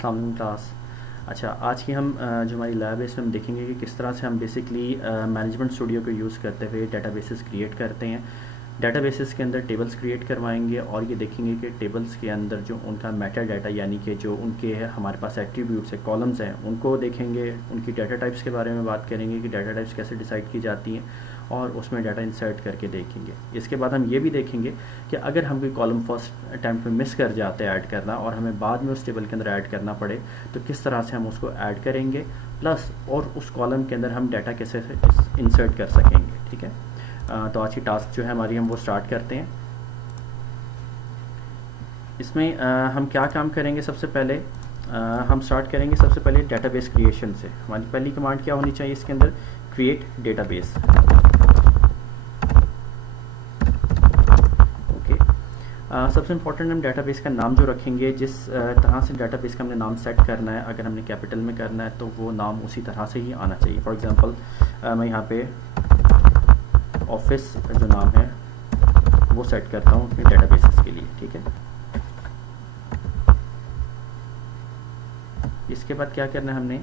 अस्सलाम वालेकुम क्लास। अच्छा, आज की हम जो हमारी लैब है इसमें हम देखेंगे कि किस तरह से हम बेसिकली मैनेजमेंट स्टूडियो को यूज़ करते हुए डेटाबेसेस क्रिएट करते हैं। डेटाबेसेस के अंदर टेबल्स क्रिएट करवाएंगे और ये देखेंगे कि टेबल्स के अंदर जो उनका मेटा डाटा यानी कि जो उनके हमारे पास एट्रीब्यूट्स है, कॉलम्स हैं, उनको देखेंगे। उनकी डाटा टाइप्स के बारे में बात करेंगे कि डाटा टाइप्स कैसे डिसाइड की जाती हैं और उसमें डाटा इंसर्ट करके देखेंगे। इसके बाद हम ये भी देखेंगे कि अगर हम कोई कॉलम फर्स्ट अटैम्प्ट में मिस कर जाते हैं ऐड करना और हमें बाद में उस टेबल के अंदर ऐड करना पड़े तो किस तरह से हम उसको ऐड करेंगे, प्लस और उस कॉलम के अंदर हम डाटा कैसे इंसर्ट कर सकेंगे। ठीक है, तो आज की टास्क जो है हमारी, हम वो स्टार्ट करते हैं। इसमें हम क्या काम करेंगे, सबसे पहले हम स्टार्ट करेंगे सबसे पहले डेटाबेस क्रिएशन से। हमारी पहली कमांड क्या होनी चाहिए इसके अंदर, क्रिएट डेटाबेस। सबसे इंपॉर्टेंट हम डेटाबेस का नाम जो रखेंगे, जिस तरह से डेटाबेस का हमने नाम सेट करना है, अगर हमने कैपिटल में करना है तो वो नाम उसी तरह से ही आना चाहिए। फॉर एग्जांपल मैं यहाँ पे ऑफिस जो नाम है वो सेट करता हूँ अपने डेटाबेसेस के लिए। ठीक है, इसके बाद क्या करना है, हमने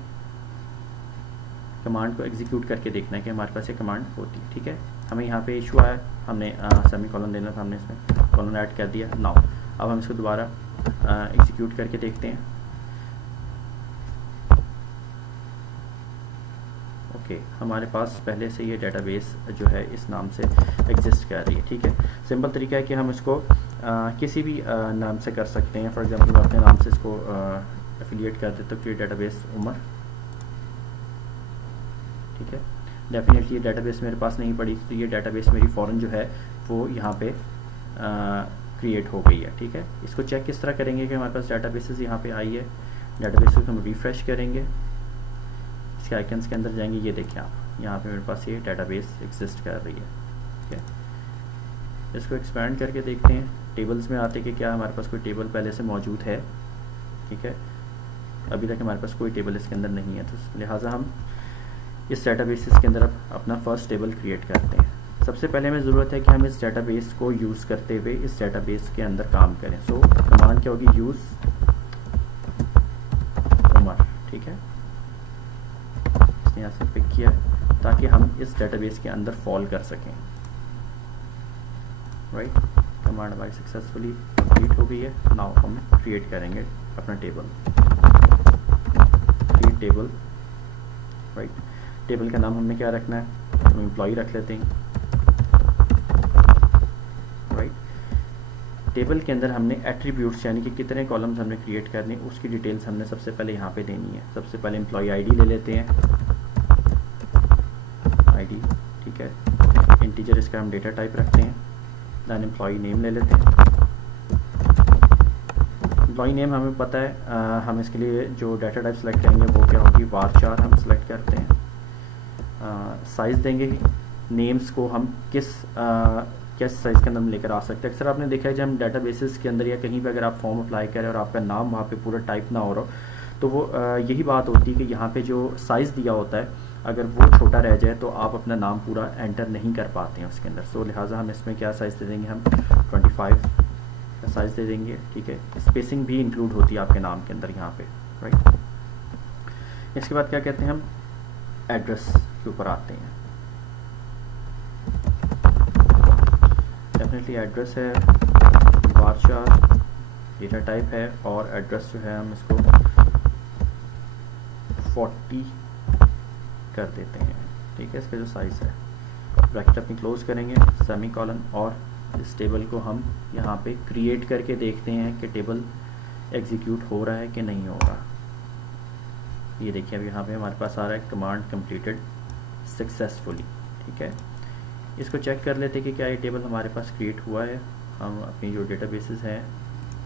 कमांड को एग्जीक्यूट करके देखना है कि हमारे पास ये कमांड होती है। ठीक है, हमें यहाँ पे इशू आया, हमने सेमी कॉलन देना था, हमने इसमें कॉलन ऐड कर दिया। नाउ अब हम इसको दोबारा एग्जीक्यूट करके देखते हैं। ओके, हमारे पास पहले से ये डेटाबेस जो है इस नाम से एग्जिस्ट कर रही है। ठीक है, सिंपल तरीका है कि हम इसको किसी भी नाम से कर सकते हैं। फॉर एग्जांपल मैं अपने नाम से इसको एफिलिएट कर देता हूँ, क्रिएट डेटाबेस उमर। ठीक है, डेफिनेटली ये डेटाबेस मेरे पास नहीं पड़ी, तो ये डेटाबेस मेरी फ़ौरन जो है वो यहाँ पे क्रिएट हो गई है। ठीक है, इसको चेक किस तरह करेंगे कि हमारे पास डेटाबेसेस यहाँ पे आई है। डेटाबेस को हम रिफ़्रेश करेंगे, इसके आइकन्स के अंदर जाएंगे, ये देखें आप, यहाँ पे मेरे पास ये डेटाबेस एग्जिस्ट कर रही है। ठीक है, इसको एक्सपैंड करके देखते हैं, टेबल्स में आते कि क्या हमारे पास कोई टेबल पहले से मौजूद है। ठीक है, अभी तक हमारे पास कोई टेबल इसके अंदर नहीं है, तो लिहाजा हम इस डेटाबेसेस के अंदर अब अपना फर्स्ट टेबल क्रिएट करते हैं। सबसे पहले हमें ज़रूरत है कि हम इस डेटाबेस को यूज़ करते हुए इस डेटाबेस के अंदर काम करें। सो कमांड क्या होगी, यूज़ उमर। ठीक है, इसने यहाँ से पिक किया ताकि हम इस डेटाबेस के अंदर फॉल कर सकें। राइट, कमांड हमारी सक्सेसफुली कंप्लीट हो गई है। नाउ हम क्रिएट करेंगे अपना table, create table. Right, table का नाम हमने क्या रखना है, हम एम्प्लॉय रख लेते हैं। राइट, टेबल के अंदर हमने एट्रीब्यूट्स यानी कि कितने कॉलम्स हमने क्रिएट करने, उसकी डिटेल्स हमने सबसे पहले यहाँ पे देनी है। सबसे पहले एम्प्लॉय आईडी ले लेते हैं, आईडी। ठीक है, इंटीजर इसका हम डेटा टाइप रखते हैं। दैन एम्प्लॉय नेम ले लेते हैं। एम्प्लॉय नेम हमें पता है, हम इसके लिए जो डाटा टाइप सेलेक्ट करेंगे वो क्या होगी, varchar हम सेलेक्ट करते हैं। साइज़ देंगे, नेम्स को हम किस साइज़ के अंदर हम लेकर आ सकते हैं। अक्सर आपने देखा है जब हम डेटाबेसेस के अंदर या कहीं पे अगर आप फॉर्म अप्लाई करें और आपका नाम वहाँ पे पूरा टाइप ना हो रहा हो, तो वो यही बात होती है कि यहाँ पे जो साइज़ दिया होता है अगर वो छोटा रह जाए तो आप अपना नाम पूरा एंटर नहीं कर पाते हैं उसके अंदर। सो लिहाजा हम इसमें क्या साइज़ दे देंगे, हम 25 का साइज़ दे देंगे। ठीक है, स्पेसिंग भी इंक्लूड होती है आपके नाम के अंदर यहाँ पे। राइट, इसके बाद क्या कहते हैं, हम एड्रेस के ऊपर आते हैं। डेफिनेटली एड्रेस है, varchar डेटा टाइप है, और एड्रेस जो है हम इसको 40 कर देते हैं। ठीक है, इसका जो साइज़ है, ब्रैकेट अपनी क्लोज करेंगे, सेमी कॉलन, और इस टेबल को हम यहाँ पे क्रिएट करके देखते हैं कि टेबल एग्जीक्यूट हो रहा है कि नहीं हो रहा। ये देखिए अब यहाँ पे हमारे पास आ रहा है कमांड कंप्लीटेड सक्सेसफुली। ठीक है, इसको चेक कर लेते कि क्या ये टेबल हमारे पास क्रिएट हुआ है। हम अपनी जो डेटाबेसेस हैं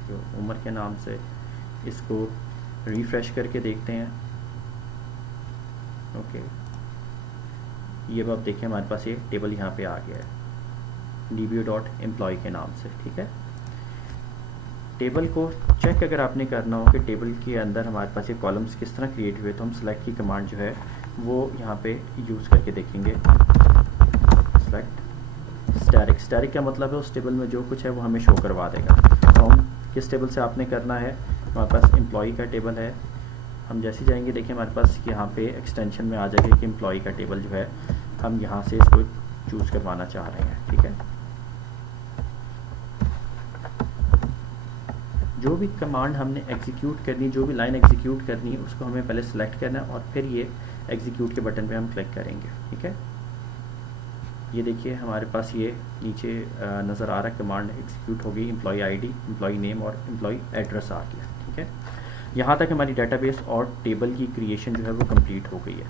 जो उमर के नाम से, इसको रिफ़्रेश करके देखते हैं। ओके, ये अब आप देखें हमारे पास ये टेबल यहाँ पे आ गया है dbo.employee के नाम से। ठीक है, टेबल को चेक अगर आपने करना हो कि टेबल के अंदर हमारे पास ये कॉलम्स किस तरह क्रिएट हुए, तो हम सेलेक्ट की कमांड जो है वो यहाँ पे यूज़ करके देखेंगे। सेलेक्ट स्टैटिक का मतलब है उस टेबल में जो कुछ है वो हमें शो करवा देगा। तो हम किस टेबल से आपने करना है, हमारे पास एम्प्लॉई का टेबल है। हम जैसे जाएंगे देखिए हमारे पास यहाँ पे एक्सटेंशन में आ जाएगा कि एम्प्लॉई का टेबल जो है हम यहाँ से इसको चूज़ करवाना चाह रहे हैं, ठीक है। जो भी कमांड हमने एग्जीक्यूट करनी, जो भी लाइन एग्जीक्यूट करनी है उसको हमें पहले सेलेक्ट करना है और फिर ये एग्जीक्यूट के बटन पे हम क्लिक करेंगे, ठीक है। ये देखिए हमारे पास ये नीचे नज़र आ रहा है कमांड एग्जीक्यूट हो गई, एम्प्लॉई आईडी, एम्प्लॉई नेम और एम्प्लॉई एड्रेस आ गया, ठीक है। यहाँ तक हमारी डेटाबेस और टेबल की क्रिएशन जो है वो कंप्लीट हो गई है।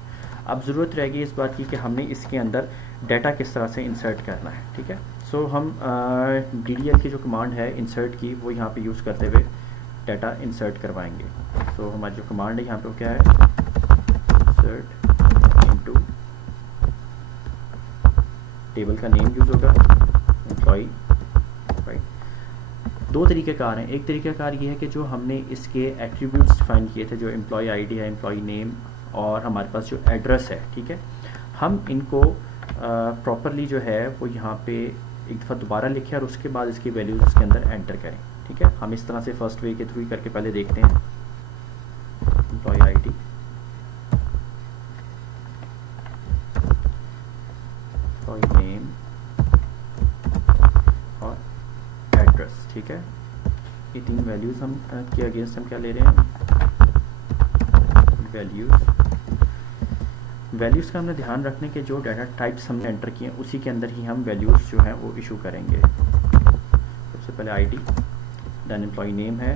अब ज़रूरत रहेगी इस बात की कि हमने इसके अंदर डाटा किस तरह से इंसर्ट करना है, ठीक है। सो हम DDL की जो कमांड है इंसर्ट की वो यहाँ पे यूज़ करते हुए डाटा इंसर्ट करवाएंगे। सो हमारी जो कमांड है यहाँ पे वो क्या है, इंसर्ट इनटू, टेबल का नेम यूज़ होगा एम्प्लॉई, राइट। दो तरीक़ेकार हैं। एक तरीक़ाकार ये है कि जो हमने इसके एट्रीब्यूट्स डिफाइन किए थे, जो एम्प्लॉई आईडी है, एम्प्लॉई नेम और हमारे पास जो एड्रेस है, ठीक है, हम इनको प्रॉपरली जो है वो यहाँ पे एक दफ़ा दोबारा लिखें और उसके बाद इसकी वैल्यूज़ इसके अंदर एंटर करें, ठीक है। हम इस तरह से फर्स्ट वे के थ्रू करके पहले देखते हैं। एम्प्लॉई आईडी, एम्प्लॉई नेम और एड्रेस, ठीक है। ये तीन वैल्यूज़ हम के अगेंस्ट हम क्या ले रहे हैं, वैल्यूज़ का हमने ध्यान रखने के जो डाटा टाइप्स हमने एंटर किए हैं उसी के अंदर ही हम वैल्यूज़ जो हैं वो इशू करेंगे। सबसे पहले आईडी, देन एम्प्लॉई नेम है,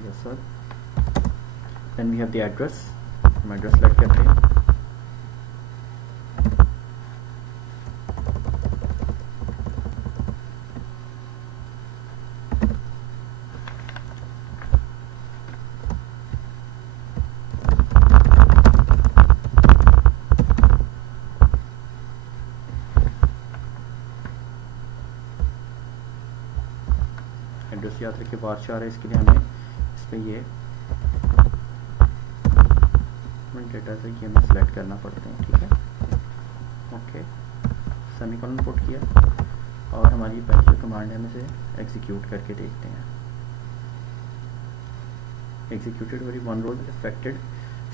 yes sir, then we have the address, हम एड्रेस सेलेक्ट करते हैं, एड्रेस याद रखिए बार चार है, इसके लिए हमें इस पर ये डेटा से ये हमें सेलेक्ट करना पड़ते हैं, ठीक है। ओके, सेमीकोलन पुट किया और हमारी पहली जो कमांड है हम इसे एग्जीक्यूट करके देखते हैं। Executed very one role affected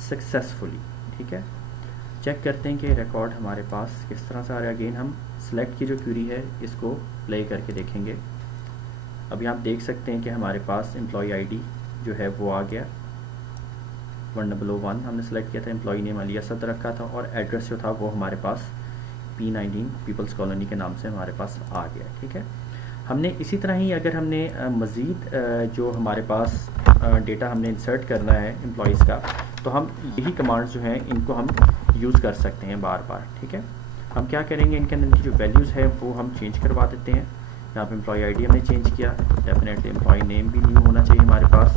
successfully, ठीक है। चेक करते हैं कि रिकॉर्ड हमारे पास किस तरह से आ रहा है। अगेन हम सेलेक्ट की जो क्यूरी है इसको प्ले करके देखेंगे। अभी आप देख सकते हैं कि हमारे पास एम्प्लॉई आईडी जो है वो आ गया 1001 हमने सेलेक्ट किया था, एम्प्लॉई नेम अली असद रखा था और एड्रेस जो था वो हमारे पास P19 पीपल्स कॉलोनी के नाम से हमारे पास आ गया, ठीक है। हमने इसी तरह ही अगर हमने मज़ीद जो हमारे पास डेटा हमने इंसर्ट करना है एम्प्लॉयज़ का, तो हम यही कमांड्स जो हैं इनको हम यूज़ कर सकते हैं बार बार, ठीक है। हम क्या करेंगे, इनके अंदर की जो वैल्यूज़ है वो हम चेंज करवा देते हैं। यहाँ पे एम्प्लॉई आईडी हमने चेंज किया, डेफिनेटली एम्प्लॉई नेम भी न्यू होना चाहिए हमारे पास।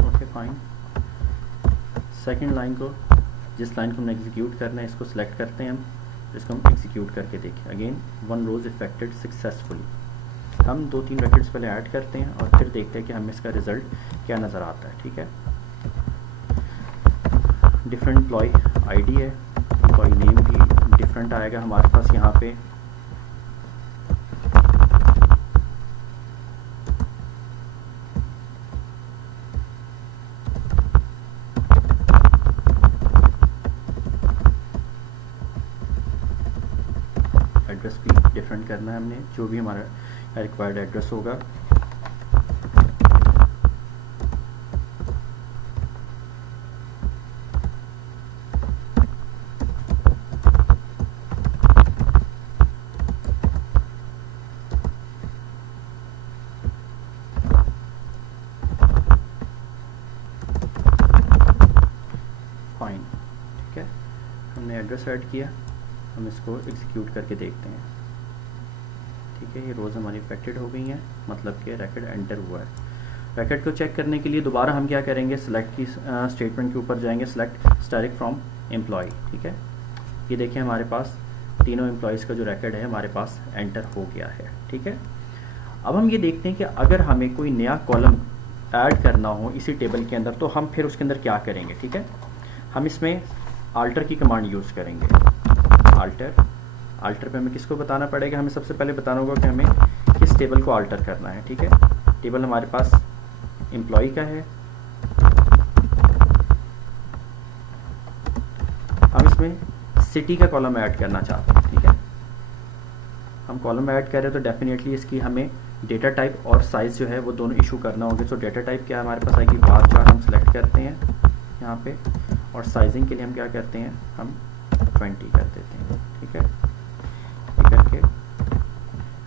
Okay, fine. सेकंड लाइन को, जिस लाइन को हमने एग्जीक्यूट करना है इसको सिलेक्ट करते हैं हम, इसको हम एग्जीक्यूट करके देखें। Again one rose affected successfully. हम 2-3 रैकेट्स पहले ऐड करते हैं और फिर देखते हैं कि हमें इसका रिजल्ट क्या नज़र आता है, ठीक है। डिफरेंट एम्प्लॉय आईडी है, एम्प्लॉय नेम भी डिफरेंट आएगा हमारे पास यहाँ पे। एड्रेस भी डिफरेंट करना है हमने, जो भी हमारा रिक्वायर्ड एड्रेस होगा। फाइन, ठीक है, हमने एड्रेस ऐड किया, हम इसको एग्जीक्यूट करके देखते हैं, ठीक है, ये रोज़ हमारी इफेक्टेड हो गई हैं, मतलब कि रैकेट एंटर हुआ है। रैकेट को चेक करने के लिए दोबारा हम क्या करेंगे, सेलेक्ट की स्टेटमेंट के ऊपर जाएंगे, सेलेक्ट स्टारिक फ्रॉम एम्प्लॉय। ठीक है, ये देखिए हमारे पास तीनों एम्प्लॉयज़ का जो रैकेट है हमारे पास एंटर हो गया है। ठीक है, अब हम ये देखते हैं कि अगर हमें कोई नया कॉलम ऐड करना हो इसी टेबल के अंदर तो हम फिर उसके अंदर क्या करेंगे। ठीक है, हम इसमें आल्टर की कमांड यूज़ करेंगे। आल्टर पे हमें किसको बताना पड़ेगा, हमें सबसे पहले बताना होगा कि हमें किस टेबल को आल्टर करना है। ठीक है, टेबल हमारे पास एम्प्लॉय का है, हम इसमें सिटी का कॉलम ऐड करना चाहते हैं। ठीक है, हम कॉलम ऐड कर रहे हैं तो डेफिनेटली इसकी हमें डेटा टाइप और साइज़ जो है वो दोनों इशू करना होगा। सो डेटा टाइप क्या हमारे पास आएगी, बार चार्ट हम सेलेक्ट करते हैं यहाँ पे, और साइजिंग के लिए हम क्या करते हैं, हम 20 कर देते हैं। ठीक है, ये करके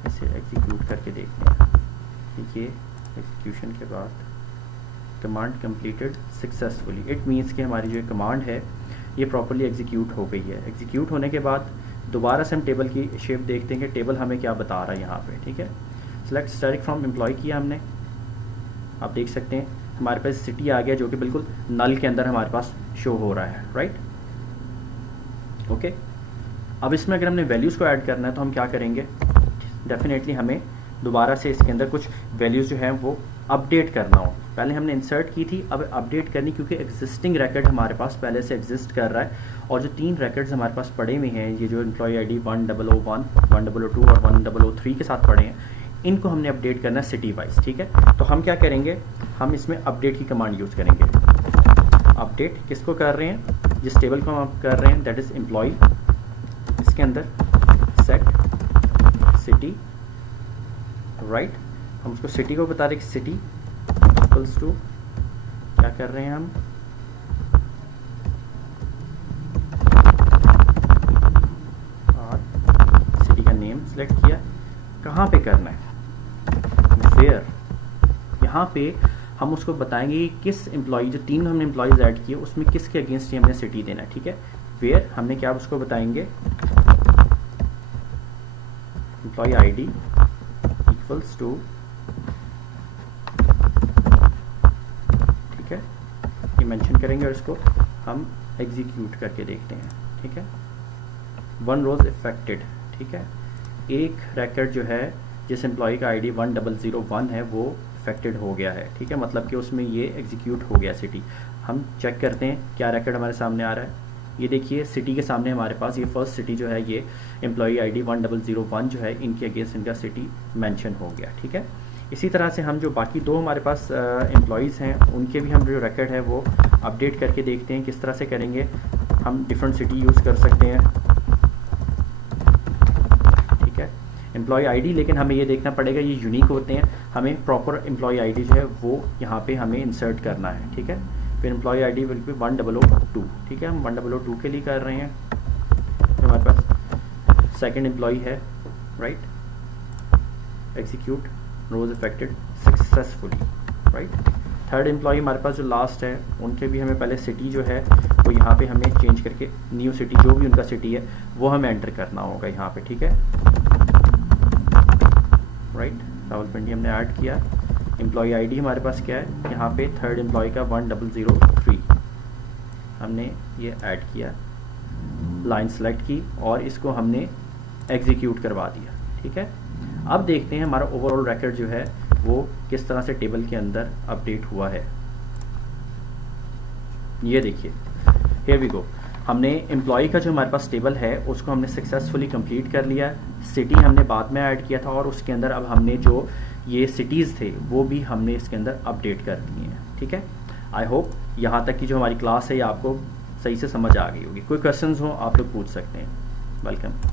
ऐसे एग्जीक्यूट करके देखते हैं। देखिए एग्जीक्यूशन के बाद command completed successfully, it means कि हमारी जो कमांड है ये प्रॉपर्ली एग्जीक्यूट हो गई है। एग्जीक्यूट होने के बाद दोबारा से हम टेबल की शेप देखते हैं कि टेबल हमें क्या बता रहा है यहाँ पे। ठीक है, सेलेक्ट स्टारिक फ्रॉम एम्प्लॉय किया हमने, आप देख सकते हैं हमारे पास सिटी आ गया जो कि बिल्कुल नल के अंदर हमारे पास शो हो रहा है। राइट, ओके, अब इसमें अगर हमने वैल्यूज़ को ऐड करना है तो हम क्या करेंगे, डेफिनेटली हमें दोबारा से इसके अंदर कुछ वैल्यूज़ जो हैं वो अपडेट करना हो। पहले हमने इंसर्ट की थी, अब अपडेट करनी, क्योंकि एग्जिस्टिंग रैकेट हमारे पास पहले से एग्जिस्ट कर रहा है और जो 3 रैकेट्स हमारे पास पड़े हुए हैं, ये जो एम्प्लॉय ID 1001, 1002 और 1003 के साथ पड़े हैं, इनको हमने अपडेट करना है सिटी वाइज। ठीक है, तो हम क्या करेंगे, हम इसमें अपडेट की कमांड यूज़ करेंगे। अपडेट किसको कर रहे हैं, जिस टेबल को हम कर रहे हैं दैट इज़ एम्प्लॉय, इसके अंदर सेट सिटी। राइट, हम उसको सिटी को बता रहे हैं कि सिटी इक्वल्स टू क्या कर रहे हैं हम, और सिटी का नेम सेलेक्ट किया, कहाँ पे करना है, वेयर, यहाँ पे हम उसको बताएंगे कि किस एम्प्लॉय, जो 3 हमने एम्प्लॉयज़ ऐड किए उसमें किसके अगेंस्ट हमने सिटी देना है। ठीक है, वेयर हमने क्या उसको बताएंगे, एम्प्लॉय ID इक्वल्स टू, ठीक है, ये मेंशन करेंगे और इसको हम एग्जीक्यूट करके देखते हैं। ठीक है, 1 रोज इफेक्टेड। ठीक है, एक रैकेट जो है जिस एम्प्लॉय का ID 1001 है वो इफेक्टेड हो गया है। ठीक है, मतलब कि उसमें ये एग्जीक्यूट हो गया सिटी। हम चेक करते हैं क्या रैकेट हमारे सामने आ रहा है, ये देखिए सिटी के सामने हमारे पास ये फर्स्ट सिटी जो है ये एम्प्लॉय ID 1001 जो है इनके अगेंस्ट इनका सिटी मेंशन हो गया। ठीक है, इसी तरह से हम जो बाकी 2 हमारे पास एम्प्लॉयज़ हैं उनके भी हम जो रैकेट है वो अपडेट करके देखते हैं किस तरह से करेंगे। हम डिफरेंट सिटी यूज़ कर सकते हैं। ठीक है, एम्प्लॉय ID, लेकिन हमें ये देखना पड़ेगा ये यूनिक होते हैं, हमें प्रॉपर एम्प्लॉय ID जो है वो यहाँ पे हमें इंसर्ट करना है। ठीक है, फिर एम्प्लॉय ID विल बी 1002। ठीक है, हम 1002 के लिए कर रहे हैं, तो हमारे पास सेकंड एम्प्लॉय है। Right, execute, rows affected successfully. Right, third employee हमारे पास जो लास्ट है उनके भी हमें पहले सिटी जो है वो यहाँ पे हमें चेंज करके न्यू सिटी जो भी उनका सिटी है वो हमें एंटर करना होगा यहाँ पे। ठीक है, राइट, रावलपिंडी हमने ऐड किया, एम्प्लॉय ID हमारे पास क्या है यहाँ पे थर्ड एम्प्लॉय का 1003 हमने ये ऐड किया, लाइन सेलेक्ट की और इसको हमने एग्जीक्यूट करवा दिया। ठीक है, अब देखते हैं हमारा ओवरऑल रैकेट जो है वो किस तरह से टेबल के अंदर अपडेट हुआ है। ये देखिए, हियर वी गो, हमने एम्प्लॉय का जो हमारे पास टेबल है उसको हमने सक्सेसफुली कंप्लीट कर लिया। सिटी हमने बाद में ऐड किया था और उसके अंदर अब हमने जो ये सिटीज़ थे वो भी हमने इसके अंदर अपडेट कर दिए हैं। ठीक है, आई होप यहाँ तक की जो हमारी क्लास है ये आपको सही से समझ आ गई होगी। कोई क्वेश्चंस हो आप लोग पूछ सकते हैं। वेलकम।